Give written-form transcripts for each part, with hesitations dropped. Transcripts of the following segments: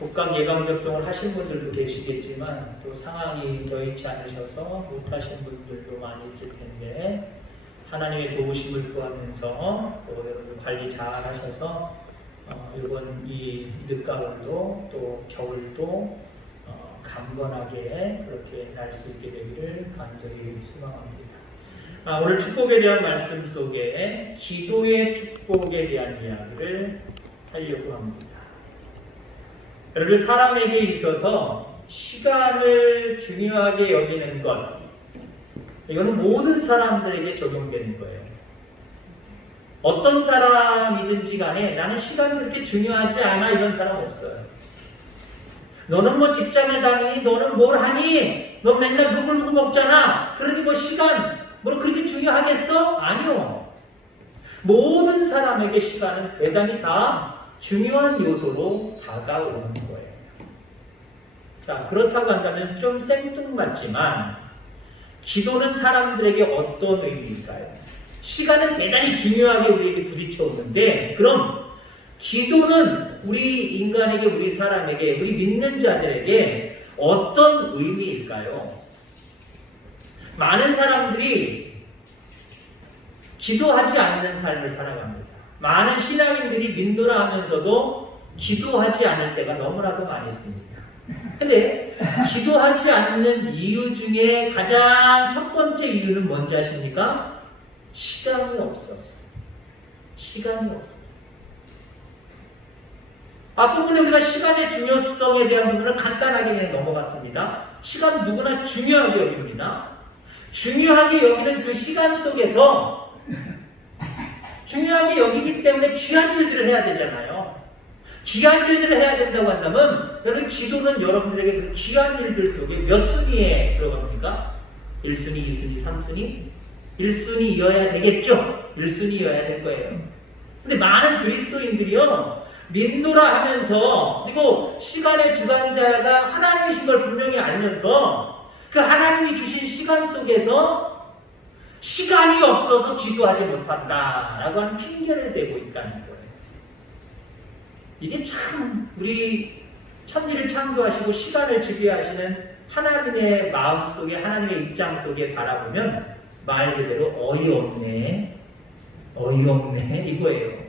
독감 예방 접종을 하신 분들도 계시겠지만 또 상황이 여의치 않으셔서 못 하신 분들도 많이 있을 텐데 하나님의 도우심을 구하면서 또 여러분 관리 잘 하셔서 이번 이 늦가을도 또 겨울도 강건하게 그렇게 날 수 있게 되기를 간절히 소망합니다. 오늘 축복에 대한 말씀 속에 기도의 축복에 대한 이야기를 하려고 합니다. 여러분, 사람에게 있어서 시간을 중요하게 여기는 것, 이거는 모든 사람들에게 적용되는 거예요. 어떤 사람이든지 간에 나는 시간이 그렇게 중요하지 않아 이런 사람 없어요. 너는 뭐 직장을 다니니, 너는 뭘 하니, 너 맨날 누구 먹잖아, 그러니 뭐 시간 뭐 그렇게 중요하겠어? 아니요. 모든 사람에게 시간은 대단히 다 중요한 요소로 다가오는 거예요. 자, 그렇다고 한다면 좀 생뚱맞지만 기도는 사람들에게 어떤 의미일까요? 시간은 대단히 중요하게 우리에게 부딪혀오는데, 그럼 기도는 우리 인간에게, 우리 사람에게, 우리 믿는 자들에게 어떤 의미일까요? 많은 사람들이 기도하지 않는 삶을 살아갑니다. 많은 신앙인들이 믿노라 하면서도 기도하지 않을 때가 너무나도 많이 있습니다. 근데 기도하지 않는 이유 중에 가장 첫 번째 이유는 뭔지 아십니까? 시간이 없어서. 시간이 없어서. 앞부분에 우리가 시간의 중요성에 대한 부분을 간단하게 그냥 넘어갔습니다. 시간 누구나 중요하게 여깁니다. 중요하게 여기는 그 시간 속에서 중요하게 여기기 때문에 귀한 일들을 해야 되잖아요. 귀한 일들을 해야 된다고 한다면 여러분, 기도는 여러분들에게 그 귀한 일들 속에 몇 순위에 들어갑니까? 1순위, 2순위, 3순위? 1순위여야 되겠죠? 1순위여야 될 거예요. 근데 많은 그리스도인들이요, 믿노라 하면서, 그리고 시간의 주관자가 하나님이신 걸 분명히 알면서 그 하나님이 주신 시간 속에서 시간이 없어서 기도하지 못한다라고 하는 핑계를 대고 있다는 거예요. 이게 참 우리 천지를 창조하시고 시간을 지배하시는 하나님의 마음 속에, 하나님의 입장 속에 바라보면 말 그대로 어이없네, 어이없네 이거예요.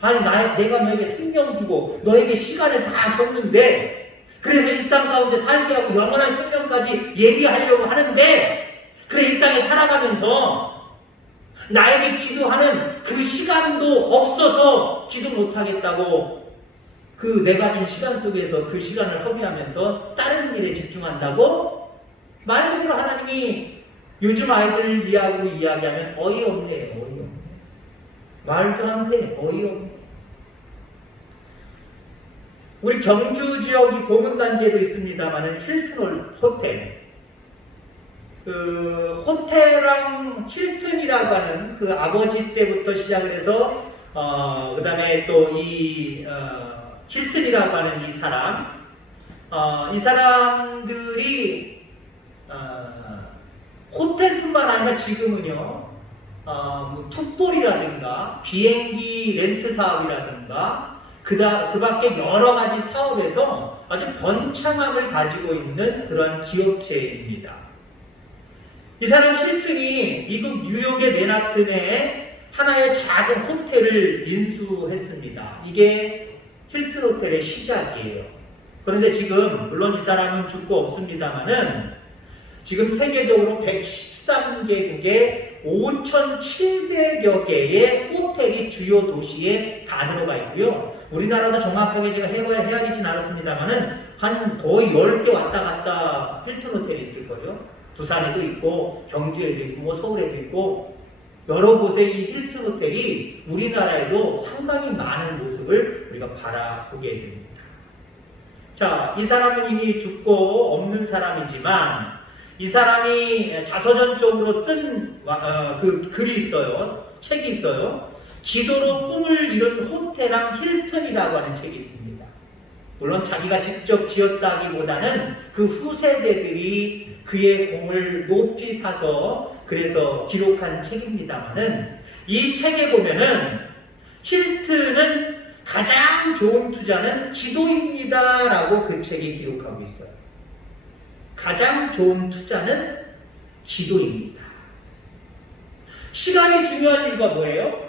아니, 내가 너에게 생명 주고 너에게 시간을 다 줬는데, 그래서 이 땅 가운데 살게 하고 영원한 생명까지 예비하려고 하는데, 그래 이 땅에 살아가면서 나에게 기도하는 그 시간도 없어서 기도 못하겠다고, 그 내가 준 시간 속에서 그 시간을 허비하면서 다른 일에 집중한다고? 말 그대로 하나님이 요즘 아이들 이야기하면 어이없네, 어이없네. 말도 안 돼, 어이없네. 우리 경주 지역이 보문단지에도 있습니다만은 힐튼 호텔, 그 호텔랑 힐튼이라고 하는 그 아버지 때부터 시작을 해서 그 다음에 또 이 힐튼이라고 하는 이 사람, 이 사람들이 호텔뿐만 아니라 지금은요, 뭐 풋볼이라든가 비행기 렌트 사업이라든가 그 밖에 여러 가지 사업에서 아주 번창함을 가지고 있는 그런 기업체입니다. 이 사람 힐튼이 미국 뉴욕의 맨하튼에 하나의 작은 호텔을 인수했습니다. 이게 힐튼 호텔의 시작이에요. 그런데 지금 물론 이 사람은 죽고 없습니다만은 지금 세계적으로 113개국에 5,700여 개의 호텔이 주요 도시에 다 들어가 있고요. 우리나라도 정확하게 제가 해야겠진 않았습니다만은 한 거의 10개 왔다 갔다 힐튼 호텔이 있을 거예요. 부산에도 있고 경주에도 있고 뭐 서울에도 있고 여러 곳에 이 힐튼 호텔이 우리나라에도 상당히 많은 모습을 우리가 바라보게 됩니다. 자, 이 사람은 이미 죽고 없는 사람이지만 이 사람이 자서전적으로 쓴 그 글이 있어요. 책이 있어요. 기도로 꿈을 이룬 호텔랑 힐튼이라고 하는 책이 있습니다. 물론 자기가 직접 지었다기보다는 그 후세대들이 그의 공을 높이 사서 그래서 기록한 책입니다만은 이 책에 보면은 힐튼은 가장 좋은 투자는 기도입니다라고 그 책에 기록하고 있어요. 가장 좋은 투자는 기도입니다. 시간이 중요한 이유가 뭐예요?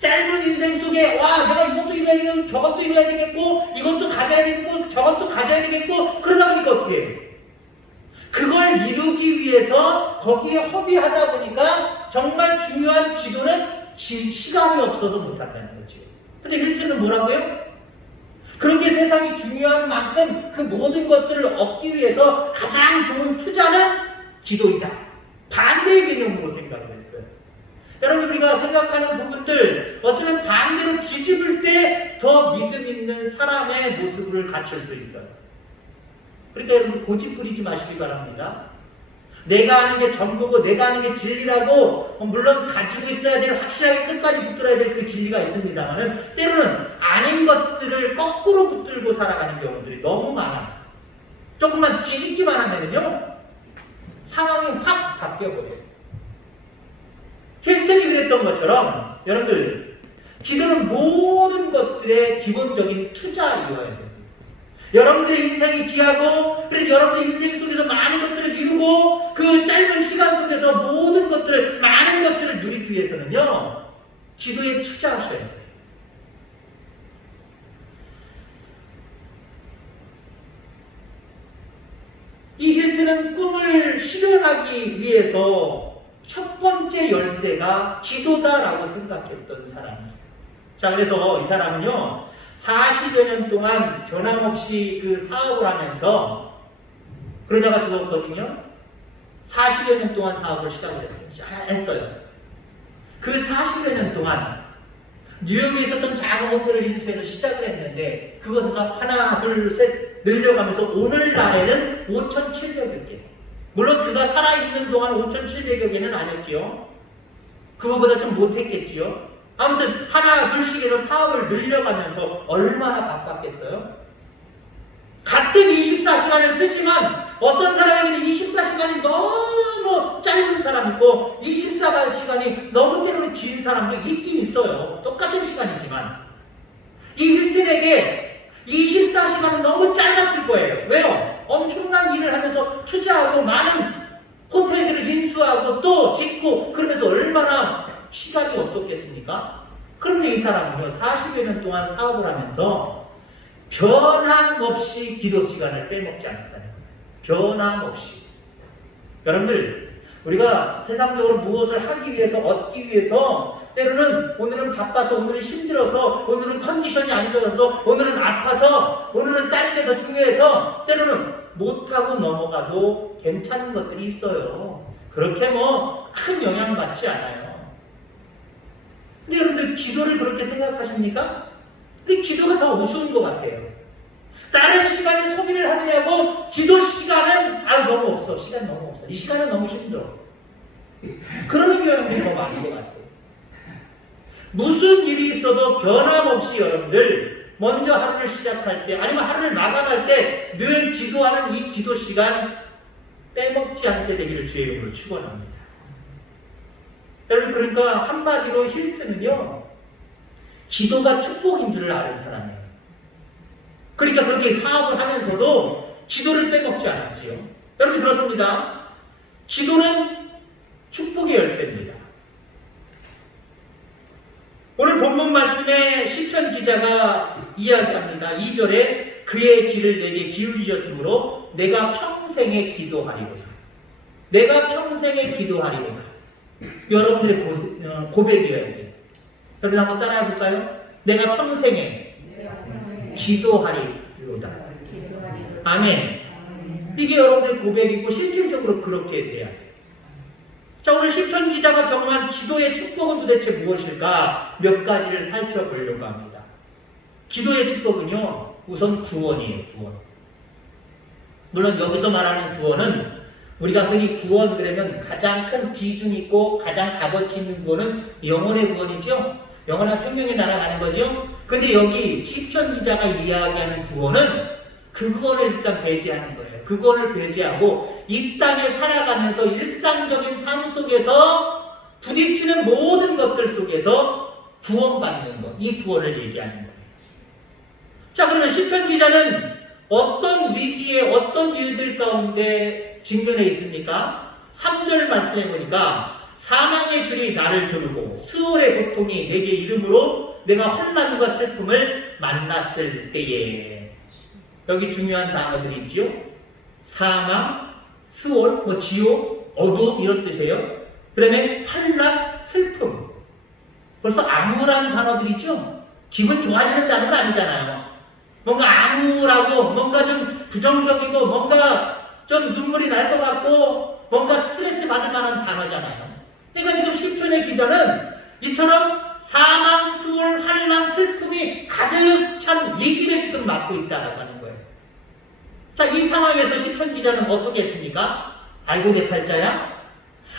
짧은 인생 속에 내가 이것도 이뤄야 되겠고 저것도 이뤄야 되겠고 이것도 가져야 되겠고 저것도 가져야 되겠고 그러다 보니까 어떻게 해요? 그걸 이루기 위해서 거기에 허비하다 보니까 정말 중요한 기도는 시간이 없어서 못한다는 거죠. 근데 힐튼은 뭐라고요? 그렇게 세상이 중요한 만큼 그 모든 것들을 얻기 위해서 가장 좋은 투자는 기도이다. 반대의 개념으로 생각을 했어요. 여러분 우리가 생각하는 부분들 어쩌면 반대로 뒤집을 때 더 믿음 있는 사람의 모습을 갖출 수 있어요. 그러니까 여러분 고집 부리지 마시기 바랍니다. 내가 아는 게 전부고 내가 아는 게 진리라고 물론 가지고 있어야 될 확실하게 끝까지 붙들어야 될 그 진리가 있습니다만 때로는 아닌 것들을 거꾸로 붙들고 살아가는 경우들이 너무 많아요. 조금만 뒤집기만 하면요 상황이 확 바뀌어버려요. 힐튼이 그랬던 것처럼 여러분들 기도는 모든 것들의 기본적인 투자이어야 됩니다. 여러분들의 인생이 귀하고 그래서 여러분의 인생 속에서 많은 것들을 이루고 그 짧은 시간 속에서 모든 것들을 많은 것들을 누리기 위해서는요 기도에 투자하셔야 돼요. 이 힐튼은 꿈을 실현하기 위해서 첫 번째 열쇠가 기도다라고 생각했던 사람이에요. 자, 그래서 이 사람은요 40여 년 동안 변함없이 그 사업을 하면서 그러다가 죽었거든요. 40여 년 동안 사업을 시작을 했어요. 그 40여 년 동안 뉴욕에 있었던 작은 호텔을 인수해서 시작을 했는데 그것에서 하나, 둘, 셋 늘려가면서 오늘날에는 5,700여 개. 물론 그가 살아있는 동안 5,700여 개는 아니었지요. 그거보다 좀 못했겠지요. 아무튼 하나, 둘씩 해서 사업을 늘려가면서 얼마나 바빴겠어요? 같은 24시간을 쓰지만 어떤 사람에게는 24시간이 너무 짧은 사람이 있고 24시간이 너무 때로는 긴 사람도 있긴 있어요. 똑같은 시간이지만 이 힐튼에게 24시간은 너무 짧았을 거예요. 왜요? 엄청난 일을 하면서 투자하고 많은 호텔들을 인수하고 또 짓고 그러면서 얼마나 시간이 없었겠습니까? 그런데 이 사람은요 40여 년 동안 사업을 하면서 변함없이 기도 시간을 빼먹지 않았다는 거예요. 변함없이. 여러분들 우리가 세상적으로 무엇을 하기 위해서 얻기 위해서 때로는 오늘은 바빠서 오늘은 힘들어서 오늘은 컨디션이 안 좋아서 오늘은 아파서 오늘은 다른 게 더 중요해서 때로는 못하고 넘어가도 괜찮은 것들이 있어요. 그렇게 큰 영향 받지 않아요. 근데 여러분들 기도를 그렇게 생각하십니까? 근데 기도가 더 우스운 것 같아요. 다른 시간에 소비를 하느냐고 기도 시간은 너무 없어. 시간 너무 없어. 이 시간은 너무 힘들어. 그런 경향이 더 많은 것 같아요. 무슨 일이 있어도 변함없이 여러분들 먼저 하루를 시작할 때 아니면 하루를 마감할 때 늘 기도하는 이 기도 시간 빼먹지 않게 되기를 주의 이름으로 축원합니다. 여러분 그러니까 한마디로 힐튼은요 기도가 축복인 줄 아는 사람이에요. 그러니까 그렇게 사업을 하면서도 기도를 빼먹지 않았지요. 여러분 그렇습니다. 기도는 축복의 열쇠입니다. 오늘 본문 말씀에 시편 기자가 이야기합니다. 2절에 그의 길을 내게 기울이셨으므로 내가 평생에 기도하리로다. 내가 평생에 기도하리로다. 여러분들의 고백이어야 돼요. 여러분 한번 따라해 볼까요? 내가 평생에 기도하리로다. 아멘. 이게 여러분들의 고백이고 실질적으로 그렇게 돼야 돼요. 자, 오늘 시편 기자가 정말 기도의 축복은 도대체 무엇일까? 몇 가지를 살펴보려고 합니다. 기도의 축복은요, 우선 구원이에요, 구원. 물론 여기서 말하는 구원은 우리가 흔히 구원 그러면 가장 큰 비중 있고 가장 값어치 있는 구원은 영혼의 구원이죠. 영원한 생명의 나라 가는 거죠. 근데 여기 시편 기자가 이야기하는 구원은 그 구원을 일단 배제하는 거예요. 그 구원을 배제하고 이 땅에 살아가면서 일상적인 삶 속에서 부딪히는 모든 것들 속에서 구원받는 것, 이 구원을 얘기하는 거예요. 자, 그러면 시편 기자는 어떤 위기에 어떤 일들 가운데 직면해 있습니까? 3절 말씀해 보니까 사망의 줄이 나를 두르고 수월의 고통이 내게 이름으로 내가 혼란과 슬픔을 만났을 때에. 여기 중요한 단어들이 있죠. 사망, 수월, 지옥, 어둠 이런 뜻이에요. 그 다음에 환난, 슬픔. 벌써 암울한 단어들이죠. 기분 좋아지는 단어는 아니잖아요. 뭔가 암울하고 뭔가 좀 부정적이고 뭔가 좀 눈물이 날 것 같고 뭔가 스트레스 받을 만한 단어잖아요. 그러니까 지금 시편의 기자는 이처럼 사망, 수월, 환난, 슬픔이 가득 찬 위기를 지금 맞고 있다라고 하는 거예요. 자, 이 상황에서 시편 기자는 어떻게 했습니까? 아이고 내 팔자야.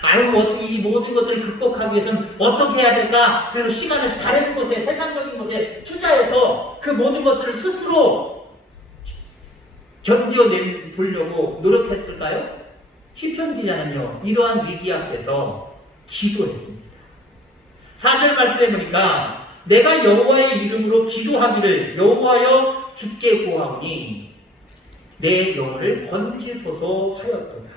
아이고 어떻게 이 모든 것들을 극복하기 위해서는 어떻게 해야 될까? 그래서 시간을 다른 곳에 세상적인 곳에 투자해서 그 모든 것들을 스스로 견뎌내보려고 노력했을까요? 시편 기자는요 이러한 위기 앞에서 기도했습니다. 4절 말씀해 보니까 내가 여호와의 이름으로 기도하기를 여호와여 주께 구하오니 내 영혼을 건지소서 하였도다.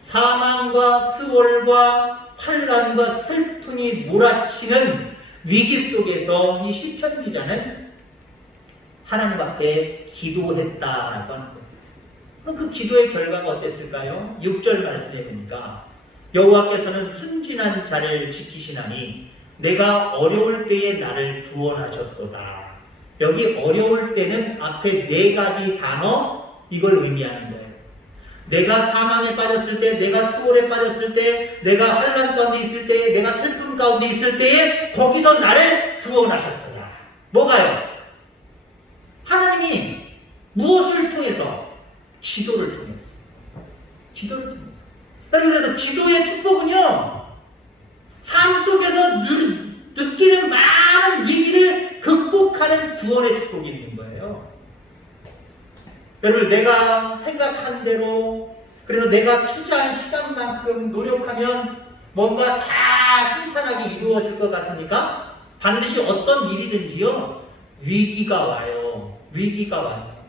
사망과 수월과 환난과 슬픔이 몰아치는 위기 속에서 이 시편 기자는 하나님 앞에 기도했다라고 하는 거예요. 그럼 그 기도의 결과가 어땠을까요? 6절 말씀해 보니까 여호와께서는 순진한 자를 지키시나니 내가 어려울 때에 나를 구원하셨도다. 여기 어려울 때는 앞에 4가지 단어 이걸 의미하는 거예요. 내가 사망에 빠졌을 때, 내가 수월에 빠졌을 때, 내가 환난 가운데 있을 때, 내가 슬픔 가운데 있을 때에 거기서 나를 구원하셨도다. 뭐가요? 하나님이 무엇을 통해서? 기도를 통해서. 기도를 통해서. 그래서 기도의 축복은요, 삶 속에서 느끼는 많은 위기를 극복하는 구원의 축복이 있는 거예요. 여러분, 내가 생각한 대로, 그래서 내가 투자한 시간만큼 노력하면 뭔가 다 순탄하게 이루어질 것 같습니까? 반드시 어떤 일이든지요, 위기가 와요. 위기가 와요.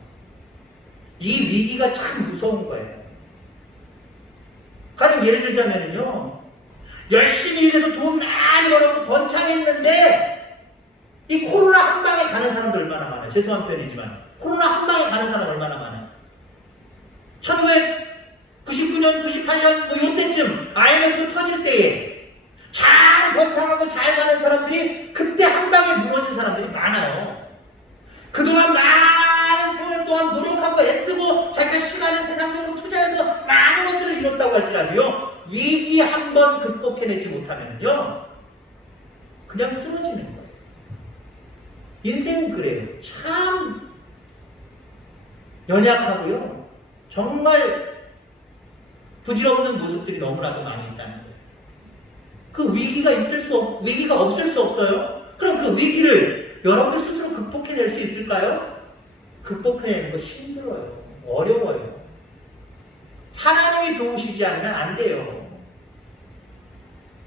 이 위기가 참 무서운 거예요. 가령 예를 들자면요, 열심히 일해서 돈 많이 벌었고 번창했는데 이 코로나 한 방에 가는 사람들 얼마나 많아요. 죄송한 표현이지만 코로나 한 방에 가는 사람 얼마나 많아요. 1999년, 98년 요때쯤 IMF 터질 때에 잘 번창하고 잘 가는 사람들이 그때 한 방에 무너진 사람들이 많아요. 그동안 많은 세월 동안 노력하고 애쓰고 자기가 시간을 세상적으로 투자해서 많은 것들을 이뤘다고 할지라도요, 위기 한 번 극복해내지 못하면요 그냥 쓰러지는 거예요. 인생은 그래요. 참 연약하고요, 정말 부질없는 모습들이 너무나도 많이 있다는 거예요. 그 위기가 위기가 없을 수 없어요. 그럼 그 위기를 여러분이 스스로 극복해낼 수 있을까요? 극복해내는 거 힘들어요. 어려워요. 하나님이 도우시지 않으면 안 돼요.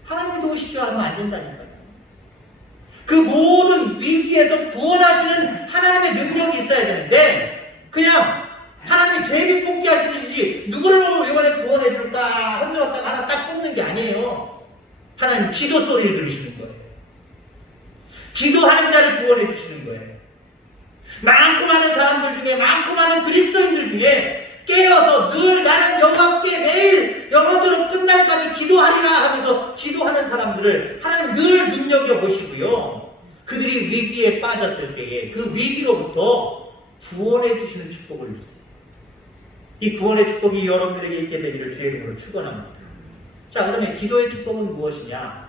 하나님이 도우시지 않으면 안 된다니까요. 그 모든 위기에서 구원하시는 하나님의 능력이 있어야 되는데 그냥 하나님이 제비 뽑기 하시듯이 누구를 이번에 구원해줄까 흔들었다가 하나 딱 뽑는 게 아니에요. 하나님 기도 소리를 들으시는 거예요. 기도하는 자를 구원해 주시는 거예요. 많고 많은 사람들 중에, 많고 많은 그리스도인들 중에 깨어서 늘 나는 여호와께 매일 영원토록 끝날까지 기도하리라 하면서 기도하는 사람들을 하나님 늘 눈여겨보시고요, 그들이 위기에 빠졌을 때에 그 위기로부터 구원해 주시는 축복을 주세요. 이 구원의 축복이 여러분들에게 있게 되기를 주의 이름으로 축원합니다. 자, 그러면 기도의 축복은 무엇이냐?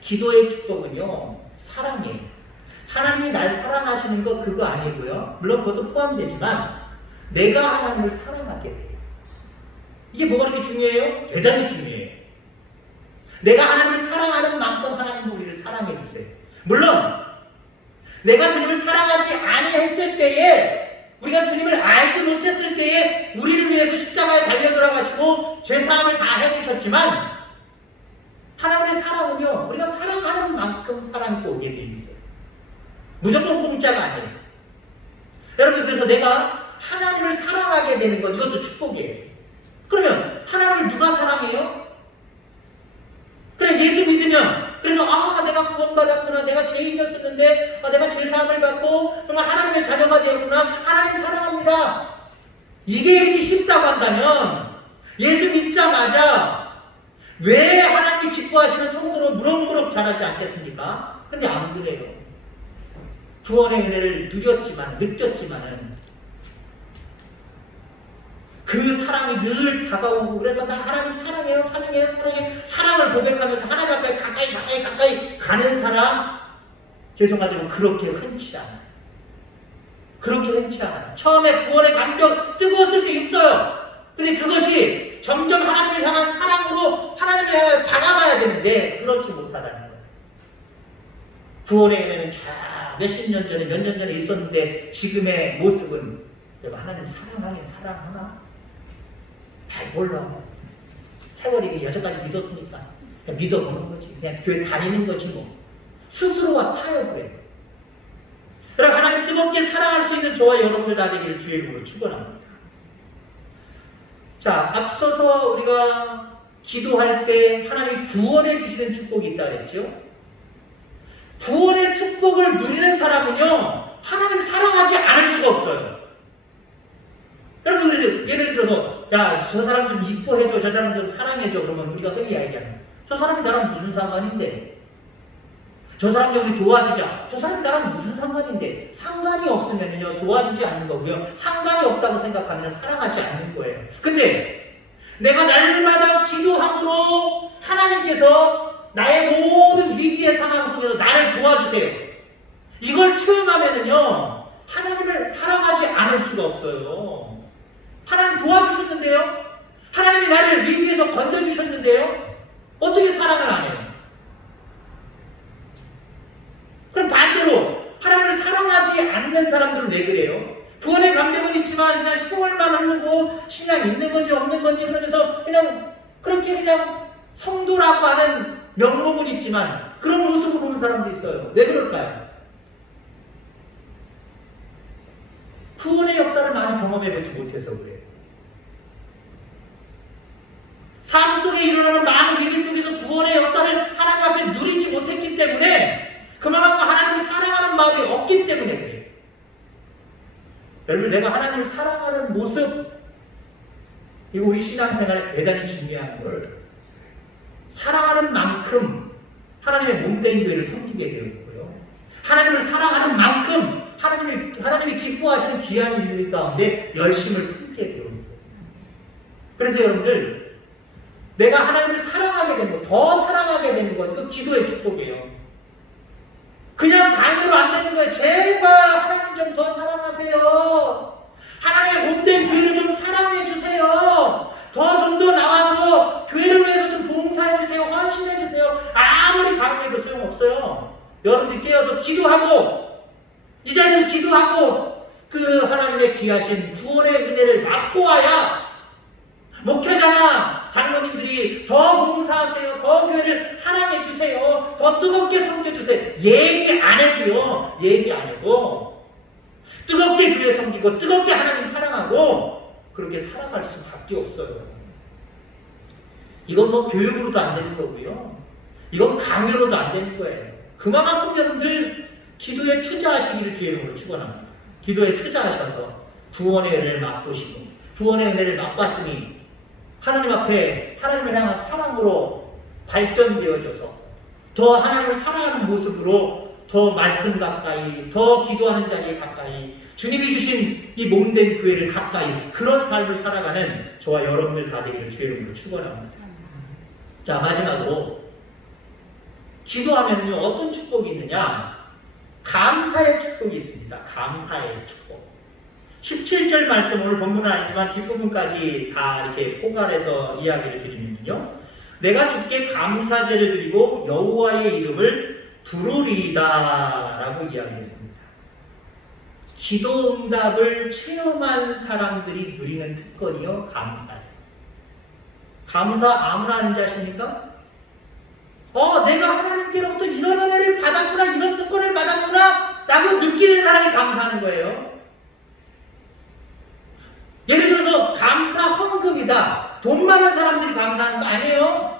기도의 축복은요, 사랑이에요. 하나님이 날 사랑하시는 거 그거 아니고요, 물론 그것도 포함되지만 내가 하나님을 사랑하게 돼요. 이게 뭐가 그렇게 중요해요? 대단히 중요해요. 내가 하나님을 사랑하는 만큼 하나님도 우리를 사랑해 주세요. 물론 내가 주님을 사랑하지 아니했을 때에, 우리가 주님을 알지 못했을 때에 우리를 위해서 십자가에 달려 들어가시고 죄사함을 다 해주셨지만 하나님의 사랑은요, 우리가 사랑하는 만큼 사랑이 또 오게 돼 있어요. 무조건 공짜가 아니에요. 여러분, 그래서 내가 하나님을 사랑하게 되는 것, 이것도 축복이에요. 그러면 하나님을 누가 사랑해요? 그래, 예수 믿으면, 그래서 내가 구원받았구나, 내가 죄인이었었는데 내가 죄사함을 받고 정말 하나님의 자녀가 되었구나, 하나님 사랑합니다, 이게 이렇게 쉽다고 한다면 예수 믿자마자 왜 하나님이 기뻐하시는 성도로 무럭무럭 자라지 않겠습니까? 근데 안 그래요. 구원의 은혜를 느꼈지만은 그 사랑이 늘 다가오고, 그래서 나 하나님 사랑해요, 사랑을 고백하면서 하나님 앞에 가까이 가는 사람, 죄송하지만 그렇게 흔치 않아요. 처음에 구원의 감격 뜨거웠을 때 있어요. 근데 그것이 점점 하나님을 향한 사랑으로 하나님을 향해 다가가야 되는데 그렇지 못하다는 거예요. 구원의 은혜는 몇십 년 전에, 몇 년 전에 있었는데 지금의 모습은 내가 하나님 사랑하나? 몰라. 세월이 여태까지 믿었으니까 그냥 믿어보는 거지. 그냥 교회 다니는 거지 뭐. 스스로와 타협을 해요. 여러분, 하나님 뜨겁게 사랑할 수 있는 저와 여러분들 다 되기를 주의 이름으로 축원합니다. 자, 앞서서 우리가 기도할 때 하나님이 구원해 주시는 축복이 있다 그랬죠? 구원의 축복을 누리는 사람은요, 하나님 사랑하지 않을 수가 없어요. 여러분들, 예를 들어서 저 사람 좀 이뻐해줘, 저 사람 좀 사랑해줘, 그러면 우리가 흔히 이야기하는, 저 사람이 나랑 무슨 상관인데, 저 사람 좀 우리 도와주자, 저 사람이 나랑 무슨 상관인데, 상관이 없으면요 도와주지 않는 거고요, 상관이 없다고 생각하면 사랑하지 않는 거예요. 근데 내가 날마다 기도함으로 하나님께서 나의 모든 위기의 상황 속에서 나를 도와주세요, 이걸 체험하면은요 하나님을 사랑하지 않을 수가 없어요. 하나님 도와주셨는데요, 하나님이 나를 위기에서 건져주셨는데요, 어떻게 사랑을 안 해요? 그럼 반대로 하나님을 사랑하지 않는 사람들은 왜 그래요? 구원의 감격은 있지만 그냥 세월만 흐르고 신앙이 있는 건지 없는 건지 그러면서 그렇게 성도라고 하는 명목은 있지만 그런 모습을 보는 사람도 있어요. 왜 그럴까요? 구원의 역사를 많이 경험해보지 못해서 그래요. 삶 속에 일어나는 많은 위기 속에서 구원의 역사를 하나님 앞에 누리지 못했기 때문에, 그만큼 하나님을 사랑하는 마음이 없기 때문에 그래요. 여러분, 내가 하나님을 사랑하는 모습, 이거 우리 신앙생활에 대단히 중요한 걸, 사랑하는 만큼 하나님의 몸된 교회를 섬기게 되었고요, 하나님을 사랑하는 만큼 하나님이 기뻐하시는 귀한 일들 가운데 열심을 품게 되었어요. 그래서 여러분들, 내가 하나님을 사랑하게 되는 것, 더 사랑하게 되는 것, 그 기도의 축복이에요. 그냥 강요로 안 되는 거예요. 제발 하나님 좀 더 사랑하세요. 하나님의 몸된 교회를 좀 사랑해 주세요. 좀 더 나와서 교회를 위해서 좀 봉사해 주세요. 헌신해 주세요. 아무리 강요해도 소용없어요. 여러분들이 깨어서 기도하고, 이 자리에서 기도하고 그 하나님의 귀하신 구원의 은혜를 맛보아야, 목회자나 장로님들이 더 봉사하세요, 더 교회를 사랑해 주세요, 더 뜨겁게 섬겨주세요, 얘기 안 해도요, 얘기 안 해도 뜨겁게 교회 섬기고 뜨겁게 하나님 사랑하고 그렇게 살아갈 수밖에 없어요. 이건 뭐 교육으로도 안 되는 거고요, 이건 강요로도 안 되는 거예요. 그만큼 여러분들 기도에 투자하시기를 주의로 축원합니다. 기도에 투자하셔서 구원의 은혜를 맛보시고, 구원의 은혜를 맛봤으니 하나님 앞에 하나님을 향한 사랑으로 발전되어져서 더 하나님을 사랑하는 모습으로 더 말씀 가까이, 더 기도하는 자리에 가까이, 주님이 주신 이 몸된 교회를 가까이, 그런 삶을 살아가는 저와 여러분들 다 되기를 주의 이름으로 축원합니다. 자, 마지막으로 기도하면요 어떤 축복이 있느냐? 감사의 축복이 있습니다. 감사의 축복. 17절 말씀, 오늘 본문은 아니지만 뒷부분까지 다 이렇게 포괄해서 이야기를 드리면요, 내가 주께 감사제를 드리고 여호와의 이름을 부르리이다 라고 이야기했습니다. 기도 응답을 체험한 사람들이 누리는 특권이요, 감사예요. 감사 아무나 하는지 아십니까? 내가 하나님께로부터 이런 은혜를 받았구나, 이런 특권을 받았구나 라고 느끼는 사람이 감사하는 거예요. 예를 들어서 감사 헌금이다. 돈 많은 사람들이 감사하는 거 아니에요?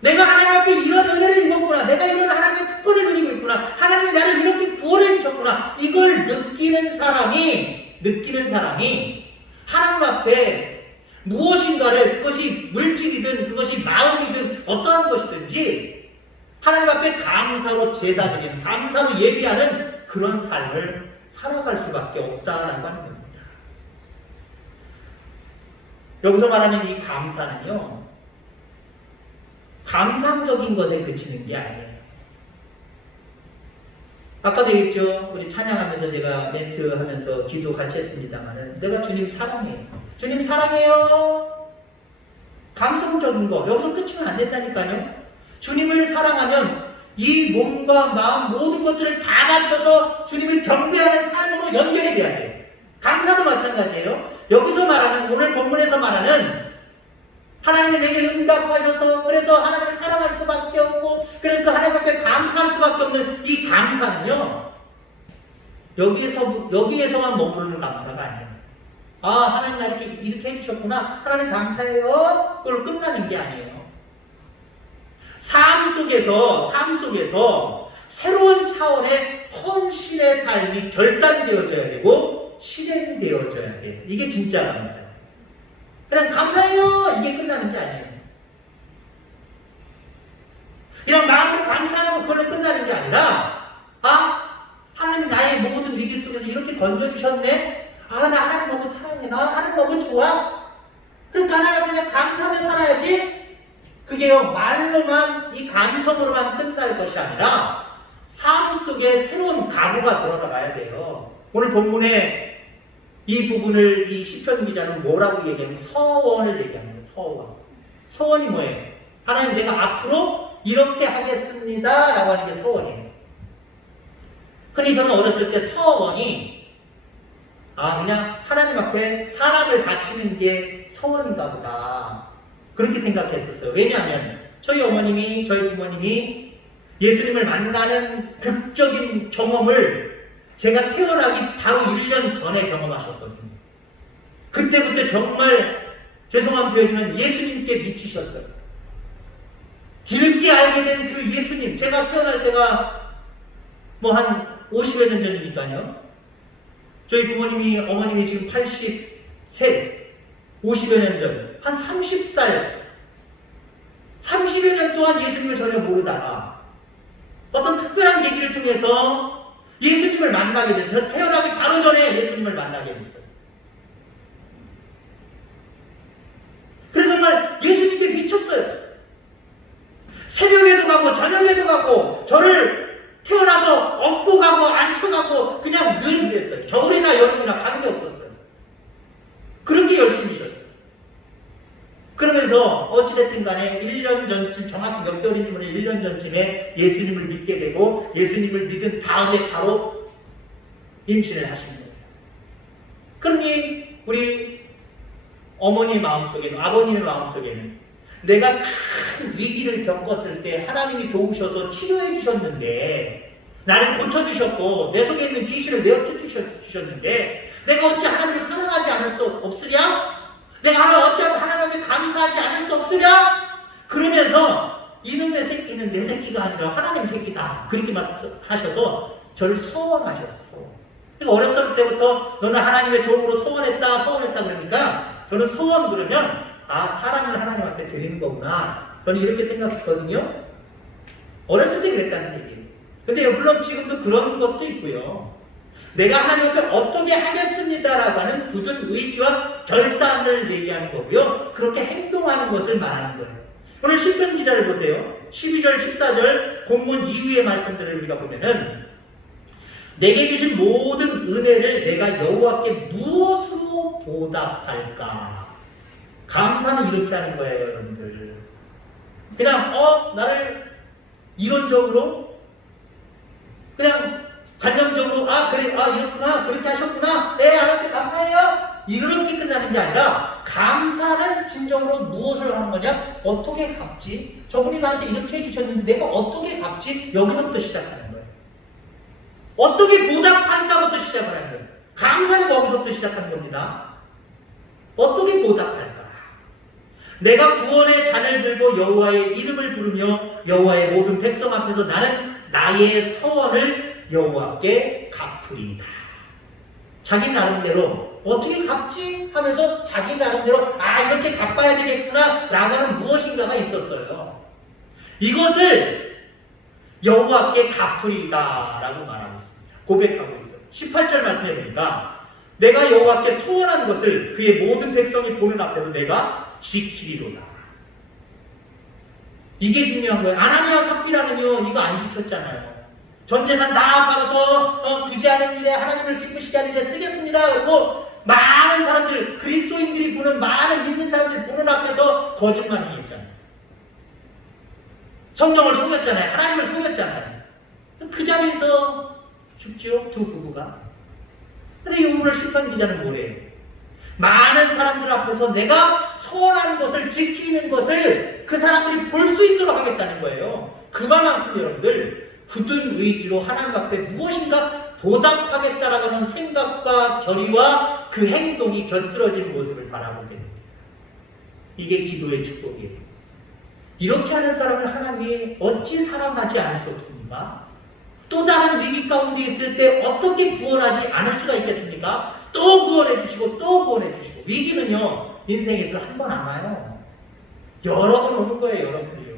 내가 하나님 앞에 이런 은혜를 입었구나, 내가 이런 하나님의 특권을 누리고 있구나, 하나님이 나를 이렇게 구원해 주셨구나, 이걸 느끼는 사람이 하나님 앞에 무엇인가를, 그것이 물질이든 그것이 마음이든 어떠한 것이든지 하나님 앞에 감사로 제사드리는, 감사로 예비하는 그런 삶을 살아갈 수밖에 없다라고 하는 겁니다. 여기서 말하는 이 감사는요, 감상적인 것에 그치는 게 아니에요. 아까도 얘기했죠. 우리 찬양하면서 제가 멘트 하면서 기도 같이 했습니다만은, 내가 주님 사랑해요. 주님 사랑해요. 감성적인 거, 여기서 끝이면 안 된다니까요. 주님을 사랑하면 이 몸과 마음 모든 것들을 다 갖춰서 주님을 경배하는 삶으로 연결이 돼야 돼요. 감사도 마찬가지예요. 여기서 말하는, 오늘 본문에서 말하는 하나님이 내게 응답하셔서 그래서 하나님을 사랑할 수밖에 없고 그래서 하나님 앞에 감사할 수밖에 없는 이 감사는요, 여기에서만 머무르는 감사가 아니에요. 하나님 나에게 이렇게 해주셨구나, 하나님 감사해요, 그걸 끝나는 게 아니에요. 삶 속에서 새로운 차원의 헌신의 삶이 결단되어져야 되고 실행되어져야 돼요. 이게 진짜 감사예요. 그냥 감사해요, 이게 끝나는 게 아니에요. 이런 마음으로 감사하고 그걸로 끝나는 게 아니라, 하나님이 나의 모든 위기 속에서 이렇게 건져주셨네? 나 하나님 너무 사랑해, 나 하나님 너무 좋아, 그러니까 하나님 그냥 감사하며 살아야지. 그게요, 말로만, 이 감성으로만 끝날 것이 아니라 삶 속에 새로운 각오가 들어가야 돼요. 오늘 본문에 이 부분을 이 시편 기자는 뭐라고 얘기하면 서원을 얘기합니다. 서원이 뭐예요? 하나님 내가 앞으로 이렇게 하겠습니다 라고 하는 게 서원이에요. 흔히 저는 어렸을 때 서원이 그냥 하나님 앞에 사람을 바치는 게 서원인가 보다, 그렇게 생각했었어요. 왜냐하면 저희 어머님이, 저희 부모님이 예수님을 만나는 극적인 경험을 제가 태어나기 바로 1년 전에 경험하셨거든요. 그때부터 정말 죄송한 표현이지만 예수님께 미치셨어요. 길게 알게 된 그 예수님, 제가 태어날 때가 한 50여 년 전이니까요. 저희 부모님이, 어머님이 지금 83, 50여 년 전, 한 30여 년 동안 예수님을 전혀 모르다가 어떤 특별한 계기를 통해서 예수님을 만나게 됐어요. 태어나기 바로 전에 예수님을 만나게 됐어요. 그래서 정말 예수님께 미쳤어요. 새벽에도 가고 저녁에도 가고 저를 태어나서 업고 가고 안쳐가고 그냥 늘 그랬어요. 겨울이나 여름이나 관계없었어요. 그렇게 열심히셨어요. 그러면서 어찌됐든 간에 1년 전쯤, 정확히 몇 개월인지 모르겠는데 1년 전쯤에 예수님을 믿게 되고 예수님을 믿은 다음에 바로 임신을 하신 거예요. 그러니 우리 어머니의 마음속에는, 아버님의 마음속에는 내가 큰 위기를 겪었을 때 하나님이 도우셔서 치료해 주셨는데, 나를 고쳐주셨고 내 속에 있는 귀신을 내어쫓으셨는데 내가 어찌 하나님을 사랑하지 않을 수 없으랴? 내가 어찌하고 하나님께 감사하지 않을 수 없으랴? 그러면서 이놈의 새끼는 내 새끼가 아니라 하나님 새끼다, 그렇게 말하셔서 저를 서원하셨어요. 그러니까 어렸을 때부터 너는 하나님의 종으로 서원했다 그러니까 저는 서원 그러면 사랑을 하나님 앞에 드리는 거구나, 저는 이렇게 생각했거든요. 어렸을 때 그랬다는 얘기예요. 근데 물론 지금도 그런 것도 있고요. 내가 하나님 앞에 어떻게 하겠습니다라고 하는 굳은 의지와 결단을 얘기하는 거고요. 그렇게 행동하는 것을 말하는 거예요. 오늘 시편 기자를 보세요. 12절, 14절 본문 이후의 말씀들을 우리가 보면은 내게 주신 모든 은혜를 내가 여호와께 무엇으로 보답할까? 감사는 이렇게 하는 거예요, 여러분들. 그냥 나를 이론적으로 그냥 관념적으로 그래, 이렇구나, 그렇게 하셨구나, 네, 알았어요, 감사해요, 이렇게 끝나는 게 아니라 감사는 진정으로 무엇을 하는 거냐? 어떻게 갚지? 저분이 나한테 이렇게 해주셨는데 내가 어떻게 갚지? 여기서부터 시작하는 거예요. 어떻게 보답할까부터 시작을 하는 거예요. 감사는 거기서부터 시작하는 겁니다. 어떻게 보답할까? 내가 구원의 잔을 들고 여호와의 이름을 부르며 여호와의 모든 백성 앞에서 나는 나의 서원을 여호와께 갚으리이다. 자기 나름대로 어떻게 갚지? 하면서 자기 나름대로 이렇게 갚아야 되겠구나 라고 하는 무엇인가가 있었어요. 이것을 여호와께 갚으리이다 라고 말하고 있습니다. 고백하고 있어요. 18절 말씀해 보니까 내가 여호와께 소원한 것을 그의 모든 백성이 보는 앞에서 내가 지키리로다. 이게 중요한 거예요. 아나니아와 삽비라는요 이거 안 지켰잖아요. 전 재산 다 받아서 구제하는 일에 하나님을 기쁘시게 하는 일에 쓰겠습니다. 그리고 많은 사람들, 그리스도인들이 보는 많은 믿는 사람들이 보는 앞에서 거짓말을 했잖아요. 성령을 속였잖아요. 하나님을 속였잖아요. 그 자리에서 죽죠, 두 부부가. 근데 이 오늘 시편 기자는 뭐래요? 많은 사람들 앞에서 내가 소원한 것을 지키는 것을 그 사람들이 볼 수 있도록 하겠다는 거예요. 그만큼 여러분들 굳은 의지로 하나님 앞에 무엇인가 보답하겠다라고 하는 생각과 결의와 그 행동이 곁들어진 모습을 바라보게 됩니다. 이게 기도의 축복이에요. 이렇게 하는 사람을 하나님이 어찌 사랑하지 않을 수 없습니까? 또 다른 위기 가운데 있을 때 어떻게 구원하지 않을 수가 있겠습니까? 또 구원해 주시고 또 구원해 주시고. 위기는요 인생에서 한 번 안 와요. 여러 번 오는 거예요. 여러분들요.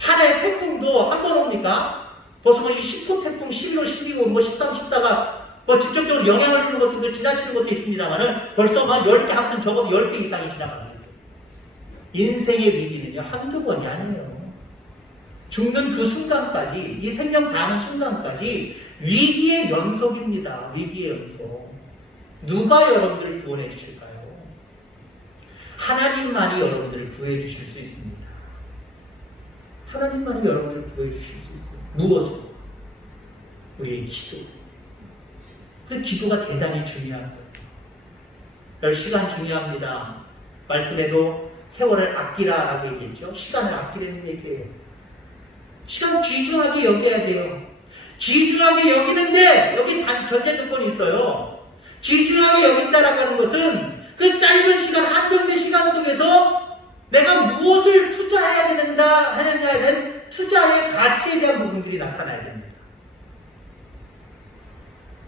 한 해 태풍도 한 번 옵니까? 벌써 뭐 10호 태풍 11호 12호 13, 14가 직접적으로 영향을 주는 것도 지나치는 것도 있습니다만은 벌써 한 10개 하여튼 적어도 10개 이상이 지나가고 있어요. 인생의 위기는요 한두 번이 아니에요. 죽는 그 순간까지, 이 생명 다하는 순간까지 위기의 연속입니다. 위기의 연속. 누가 여러분들을 구원해 주실까요? 하나님만이 여러분들을 구해 주실 수 있습니다. 하나님만이 여러분들을 구해 주실 수 있어요. 무엇으로? 우리의 기도. 그 기도가 대단히 중요한 거예요. 시간 중요합니다. 말씀에도 세월을 아끼라라고 얘기했죠. 시간을 아끼라는 얘기예요. 시간 귀중하게 여겨야 돼요. 귀중하게 여기는데 여기 전제 조건이 있어요. 귀중하게 여긴다라고 하는 것은 그 짧은 시간, 한정된 시간 속에서 내가 무엇을 투자해야 하느냐에 대한 투자의 가치에 대한 부분들이 나타나야 됩니다.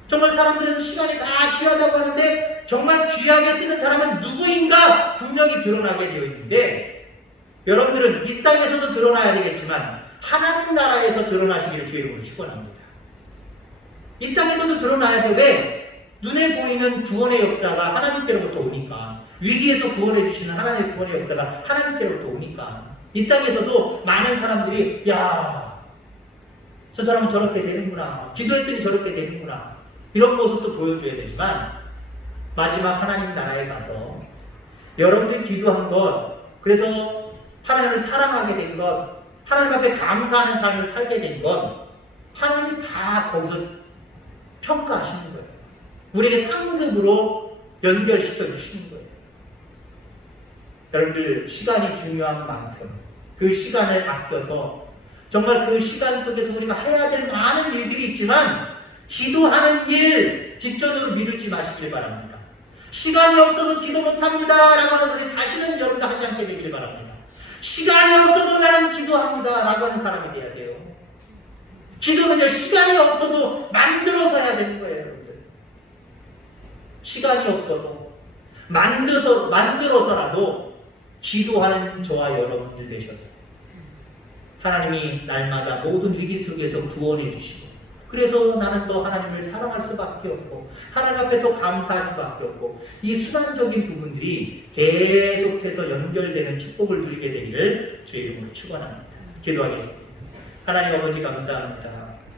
정말 사람들은 시간이 다 귀하다고 하는데 정말 귀하게 쓰는 사람은 누구인가 분명히 드러나게 되어 있는데 여러분들은 이 땅에서도 드러나야 되겠지만 하나님 나라에서 드러나시기를 주의 축원합니다. 이 땅에서도 드러나야 돼. 왜? 눈에 보이는 구원의 역사가 하나님께로부터 오니까. 위기에서 구원해 주시는 하나님의 구원의 역사가 하나님께로부터 오니까. 이 땅에서도 많은 사람들이 야, 저 사람은 저렇게 되는구나. 기도했더니 저렇게 되는구나. 이런 모습도 보여줘야 되지만 마지막 하나님 나라에 가서 여러분들이 기도한 것, 그래서 하나님을 사랑하게 된 것, 하나님 앞에 감사하는 삶을 살게 된 건 하나님이 다 거기서 평가하시는 거예요. 우리에게 상급으로 연결시켜 주시는 거예요. 여러분들 시간이 중요한 만큼 그 시간을 아껴서 정말 그 시간 속에서 우리가 해야 될 많은 일들이 있지만 기도하는 일 뒷전으로 미루지 마시길 바랍니다. 시간이 없어서 기도 못합니다 라고 하는 소리 다시는 여러분들 하지 않게 되길 바랍니다. 시간이 없어도 나는 기도합니다 라고 하는 사람이 돼야 돼요. 기도는요 시간이 없어도 만들어서 해야 되는 거예요. 여러분들. 시간이 없어도 만들어서라도 기도하는 저와 여러분들 되셔서 하나님이 날마다 모든 위기 속에서 구원해 주시고 그래서 나는 더 하나님을 사랑할 수밖에 없고 하나님 앞에 더 감사할 수밖에 없고 이 순환적인 부분들이 계속해서 연결되는 축복을 누리게 되기를 주의 이름으로 축원합니다. 기도하겠습니다. 하나님 아버지 감사합니다.